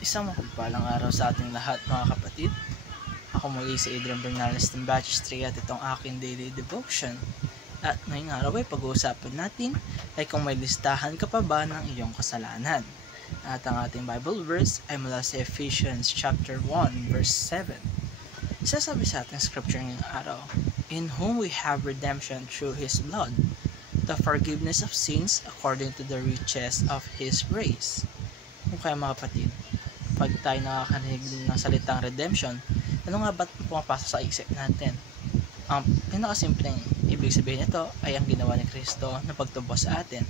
Isang mapagpalang araw sa ating lahat mga kapatid. Ako muli si Adrian Bernales ng Batch 3 at itong aking daily devotion. At ngayong araw ay pag-uusapan natin ay kung may listahan ka pa ba ng iyong kasalanan. At ang ating Bible verse ay mula sa Ephesians chapter 1 verse 7. Sasabi sa ating scripture ngayong araw, "In whom we have redemption through His blood, the forgiveness of sins according to the riches of His grace." Kung kaya mga kapatid, pag tayo nakakarinig ng salitang redemption, ano nga ba pumapasok sa isip natin? Ang pinakasimpleng ibig sabihin nito ay ang ginawa ni Kristo na pagtubos sa atin.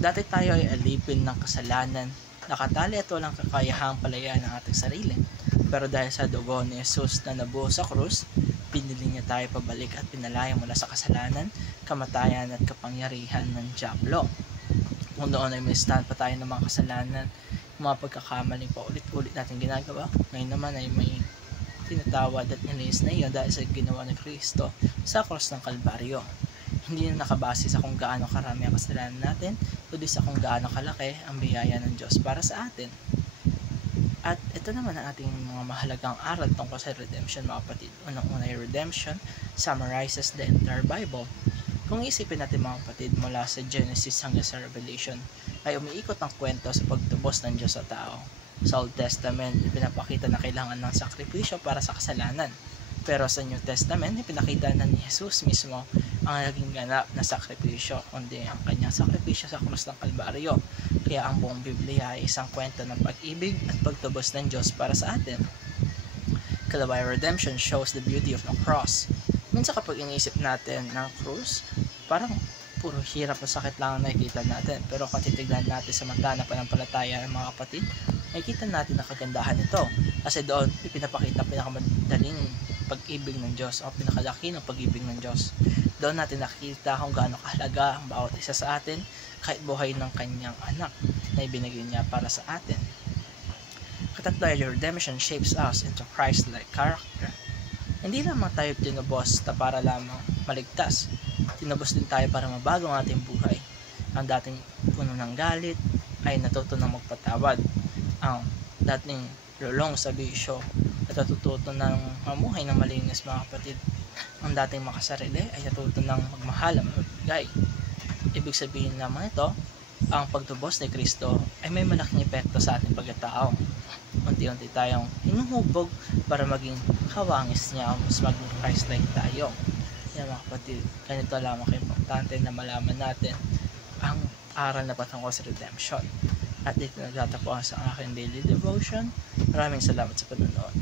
Dati tayo ay alipin ng kasalanan, nakatali at walang kakayahang palayaan ng ating sarili. Pero dahil sa dugo ni Jesus na nabuo sa krus, pinili niya tayo pabalik at pinalaya mula sa kasalanan, kamatayan at kapangyarihan ng dyablo. Kung noon ay may stand pa tayo ng mga kasalanan, mga pagkakamaling pa ulit-ulit natin ginagawa, ngayon naman ay may tinatawad at nilinis na iyon dahil sa ginawa ni Kristo sa krus ng Kalbaryo. Hindi na nakabase sa kung gaano karami ang kasalanan natin, kundi sa kung gaano kalaki ang biyaya ng Diyos para sa atin. At ito naman ang ating mga mahalagang aral tungkol sa redemption mga kapatid. Unang-una ay redemption summarizes the entire Bible. Kung isipin natin mga kapatid, mula sa Genesis hanggang sa Revelation, ay umiikot ang kwento sa pagtubos ng Diyos sa tao. Sa Old Testament, ipinapakita na kailangan ng sakripisyo para sa kasalanan. Pero sa New Testament, ipinakita na ni Jesus mismo ang naging ganap na sakripisyo, kundi ang kanyang sakripisyo sa krus ng Kalbaryo. Kaya ang buong Biblia ay isang kwento ng pag-ibig at pagtubos ng Diyos para sa atin. Kalaway redemption shows the beauty of the cross. Minsan kapag iniisip natin ng krus, parang puro hirap at sakit lang ang nakikita natin. Pero kung titignan natin sa mata na panampalataya ng mga kapatid, nakikita natin ang kagandahan nito. Kasi doon, ipinapakita ang pinakamadaling pag-ibig ng Diyos o pinakalaki ng pag-ibig ng Diyos. Doon natin nakikita kung gaano kahalaga ang bawat isa sa atin, kahit buhay ng kanyang anak na ibinigay niya para sa atin. Katatlo, your redemption shapes us into Christ-like character. Hindi lamang tayo tinubos na para lamang maligtas. Tinubos din tayo para mabago ang ating buhay. Ang dating puno ng galit ay natuto ng magpatawad. Ang dating lulong sa bisyo at natututo ng mamuhay ng malinis mga kapatid. Ang dating makasarili ay natuto ng magmahal at magbigay. Ibig sabihin naman ito, ang pagtubos ni Kristo ay may malaking epekto sa ating pagkatao. Unti-unti tayong hinuhubog para maging kawangis niya o mas maging Christ-like tayo. Yan mga kapatid, ganito lamang importante na malaman natin ang aral na patungkol sa redemption. At dito nagtatapos ang aking daily devotion. Maraming salamat sa panonood.